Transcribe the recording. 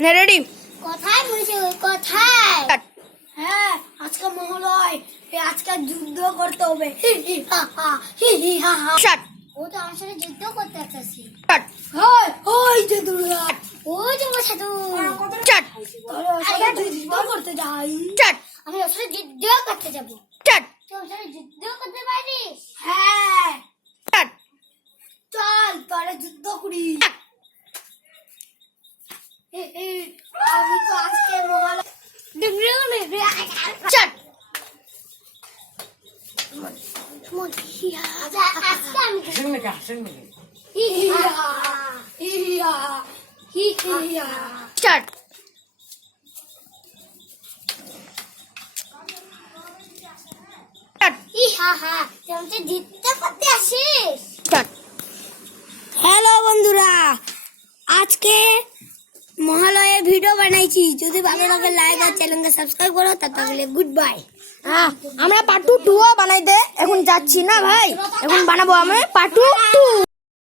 Ready? কোথায় বলছে ওই কোথায়? হ্যাঁ, আজকে মহালয়, আজকে যুদ্ধ করতে হবে। হি হি হা হা, হি হি হা হা। স্টার্ট। ও তো আমার সাথে যুদ্ধ করতে আসছে। স্টার্ট। হয় ওই যে দুর্গা, ওই যে আমার সাথে স্টার্ট। যুদ্ধ করতে যাই। স্টার্ট। আমি ওর সাথে যুদ্ধ করতে যাবো। স্টার্ট। তুই ওর সাথে যুদ্ধ করতে পারিস? হ্যাঁ, স্টার্ট। চল তোরা যুদ্ধ করি। আমি তো আজকে মহালয় স্টার্ট। আজকে আমি স্টার্ট। জিততে করতে আসিস। স্টার্ট। হ্যালো বন্ধুরা, আজকে মহালয়ের ভিডিও বানাইছি। যদি ভালো লাগে লাইক আর চ্যানেলকে সাবস্ক্রাইব করো। তাহলে গুড বাই। হ্যাঁ, আমরা পার্ট 2 বানাইতে এখন যাচ্ছি না ভাই, এখন বানাবো আমরা পার্ট 2।